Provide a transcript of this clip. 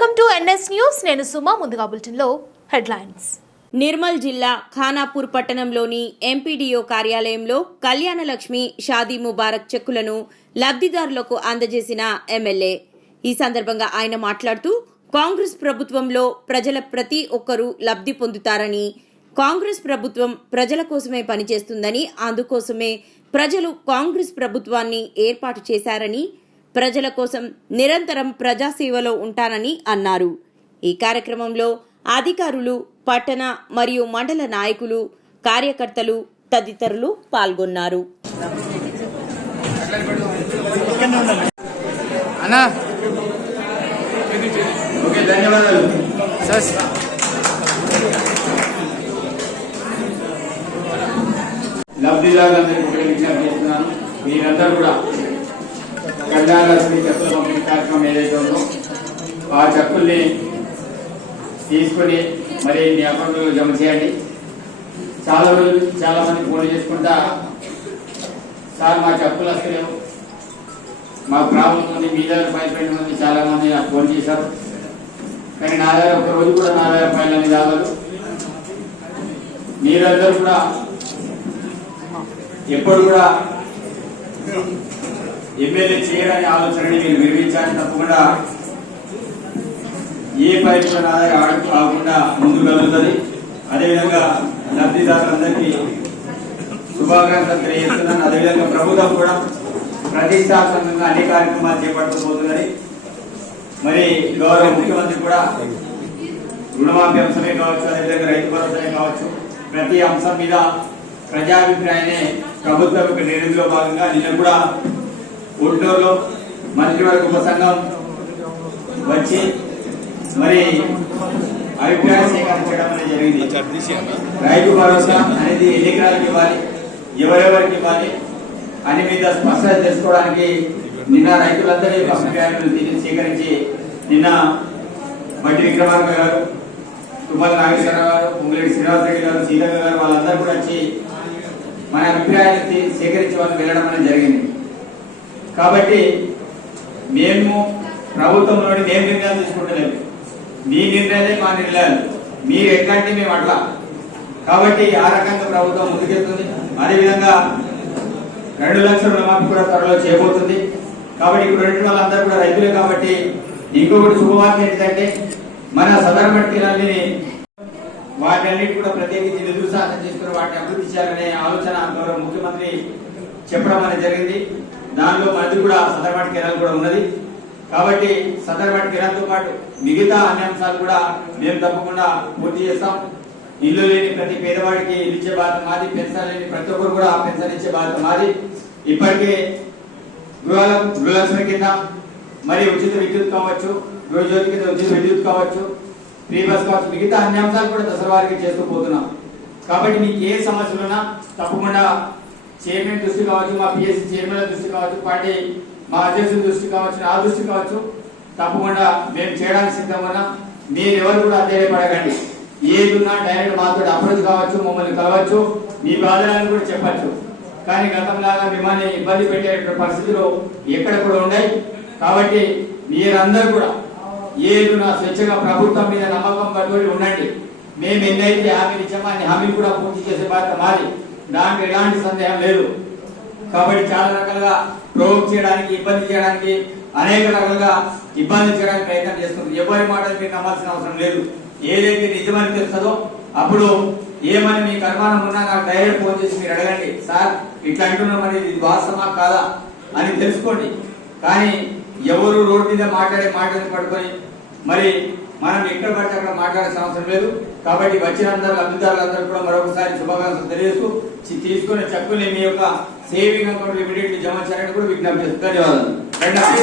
Welcome to NS news. నేను సుమా. ముందుగా బులెటిన్లో హెడ్లైన్స్. నిర్మల్ జిల్లా ఖానాపూర్ పట్టణంలోని ఎంపీడీఓ కార్యాలయంలో కళ్యాణలక్ష్మి షాదీ ముబారక్ చెక్కులను లబ్ధిదారులకు అందజేసిన ఎమ్మెల్యే. ఈ సందర్భంగా ఆయన మాట్లాడుతూ కాంగ్రెస్ ప్రభుత్వంలో ప్రజల ప్రతి ఒక్కరూ లబ్ధి పొందుతారని, కాంగ్రెస్ ప్రభుత్వం ప్రజల కోసమే పనిచేస్తుందని, అందుకోసమే ప్రజలు కాంగ్రెస్ ప్రభుత్వాన్ని ఏర్పాటు చేశారని, ప్రజల కోసం నిరంతరం ప్రజాసేవలో ఉంటానని అన్నారు. ఈ కార్యక్రమంలో అధికారులు, పట్టణ మరియు మండల నాయకులు, కార్యకర్తలు తదితరులు పాల్గొన్నారు. లబ్ధిదారులందరికీ విజ్ఞప్తి చేస్తున్నాను. మీరందరూ కూడా కళ్యాణలక్ష్మి చెక్కుల పంపిణీ కార్యక్రమం ఏదైతే ఉందో ఆ చెక్కుల్ని తీసుకుని మరి మీ అకౌంట్లో జమ చేయండి. చాలా మంది ఫోన్ చేసుకుంటా, సార్ మా చెక్కులు వస్తలేవు, మా ప్రాబ్లం ఉంది, మీ దగ్గర రూపాయలు మంది చాలా మంది నాకు ఫోన్ చేశారు. కానీ నా దగ్గర ఒక రోజు కూడా 4000 రూపాయలు అనేది రావాలి. మీరందరూ కూడా ఎప్పుడు కూడా ఎమ్మెల్యే చేయడానికి ఆలోచనని మీరు వివరించాలి. తప్పకుండా ఏ పని కూడా నా దగ్గర ఆడుతూ కాకుండా ముందుకు వెళ్తుంది. అదేవిధంగా లబ్ధిదారులందరికీ శుభాకాంక్షలు తెలియజేస్తున్నాను. అదేవిధంగా ప్రభుత్వం కూడా ప్రతిష్టాత్మకంగా అన్ని కార్యక్రమాలు చేపట్టబోతున్నది. మరి గౌరవ ముఖ్యమంత్రి కూడా రుణమాఫీ అంశమే కావచ్చు, అదేవిధంగా రైతు భరోసానే కావచ్చు, ప్రతి అంశం మీద ప్రజాభిప్రాయాన్ని ప్రభుత్వం యొక్క నిర్ణయంలో భాగంగా నిన్న కూడా గుంటూరులో మంత్రివర్గ ఉపసంఘం వచ్చి మరి అభిప్రాయ సేకరణ చేయడం అనేది జరిగింది. రైతు భరోసా అనేది ఎన్ని ఎకరాలకు ఇవ్వాలి, ఎవరెవరికి ఇవ్వాలి అని మీద స్పష్టత తెలుసుకోవడానికి నిన్న రైతులందరి అభిప్రాయాలను సేకరించి నిన్న మట్టి విక్రమార్క గారు, తుమ్మల నాగేశ్వరరావు గారు, పొంగిరెడ్డి శ్రీనివాసరెడ్డి గారు, సీతక్క గారు వాళ్ళందరూ కూడా వచ్చి మన అభిప్రాయాన్ని సేకరించి వాళ్ళు వెళ్ళడం అనేది జరిగింది. కాబట్టి మేము ప్రభుత్వంలోని మేము నిర్ణయాలు తీసుకుంటలేము, మీ నిర్ణయాలే మా నిర్ణయాలు, మీరు ఎట్లాంటి మేము అట్లా. కాబట్టి ఆ రకంగా ప్రభుత్వం ముందుకెళ్తుంది. అదేవిధంగా 2 లక్షల రుణమాఫీ కూడా త్వరలో చేయబోతుంది. కాబట్టి ఇప్పుడు రెండు వాళ్ళందరూ కూడా రైతులే. కాబట్టి ఇంకొకటి శుభవార్త ఏంటంటే మన సదర్ మట్టిని వాటన్నిటి కూడా ప్రత్యేకించి నిధులు సాధన చేసుకుని వాటిని అభివృద్ధి చేయాలనే ఆలోచన గౌరవ ముఖ్యమంత్రి చెప్పడం అనేది జరిగింది. దానిలో మనది కూడా సదర్వాటి కేంద్రాలు కూడా ఉన్నది. కాబట్టి సదర్వాటి కేంద్రాలతో పాటు మిగతా అన్ని అంశాలు కూడా మేము తప్పకుండా పూర్తి చేస్తాం. ఇల్లు లేని ప్రతి పేదవాడికి ఇల్లు ఇచ్చే బాధ్యత మాది, పెన్షన్ లేని ప్రతి ఒక్కరు కూడా పెన్షన్ ఇచ్చే బాధ్యత మాది. ఇప్పటికే గృహలక్ష్మి కింద మరి ఉచిత విద్యుత్ కావచ్చు, గృహజ్యోతి కింద ఉచిత విద్యుత్ కావచ్చు, ఫ్రీ బస్ కావచ్చు, మిగతా అన్ని అంశాలు కూడా దసరా వారికి చేస్తూ పోతున్నాం. కాబట్టి మీకు ఏ సమస్యలున్నా తప్పకుండా చైర్మన్ దృష్టి కావచ్చు, మా పిఎస్సి చైర్మన్ దృష్టి కావచ్చు, పార్టీ మా అధ్యక్షుల దృష్టి కావచ్చు, నా దృష్టి కావచ్చు, తప్పకుండా మేము చేయడానికి సిద్ధంగా ఉన్నాం. మీరు ఎవరు కూడా అధైర్యపడకండి. ఏది ఉన్నా డైరెక్ట్ మాతో అప్రోచ్ కావచ్చు, మమ్మల్ని కలవచ్చు, మీ బాధలను కూడా చెప్పచ్చు. కానీ గతంలాగా మిమ్మల్ని ఇబ్బంది పెట్టే పరిస్థితులు ఎక్కడ కూడా ఉన్నాయి. కాబట్టి మీరందరూ కూడా ఏది నా స్వచ్ఛంగా ప్రభుత్వం మీద నమ్మకం కట్టుబడి ఉండండి. మేము ఎన్నైతే హామీలు ఇచ్చామో అన్ని హామీలు కూడా పూర్తి చేసే బాధ్యత మాది, దాంట్లో ఎలాంటి సందేహం లేదు. కాబట్టి చాలా రకాలుగా ప్రోవోక్ చేయడానికి, ఇబ్బంది చేయడానికి, అనేక రకాలుగా ఇబ్బంది చేయడానికి ప్రయత్నం చేస్తుంది. ఎవరి మాటలు మీరు నమ్మాల్సిన అవసరం లేదు. ఏదైతే నిజమని తెలుస్తుందో అప్పుడు ఏమని మీకు అనుమానం ఉన్నా నాకు డైరెక్ట్ ఫోన్ చేసి మీరు అడగండి, సార్ ఇట్లా అంటున్నాం అనేది ఇది వాస్తవమా కాదా అని తెలుసుకోండి. కానీ ఎవరు రోడ్డు మీద మాట్లాడే మాటలు పడుకొని మరి మనం ఎక్కడ పడితే అక్కడ మాట్లాడాల్సిన అవసరం లేదు. కాబట్టి వచ్చిన లబ్ధిదారులందరూ కూడా మరొకసారి శుభాకాంక్షలు తెలియజేస్తూ తీసుకునే చెక్కుని మీ యొక్క సేవింగ్ అకౌంట్ ఇమీడియట్లీ జమ చేయాలని కూడా విజ్ఞప్తి చేస్తాను. ధన్యవాదాలు.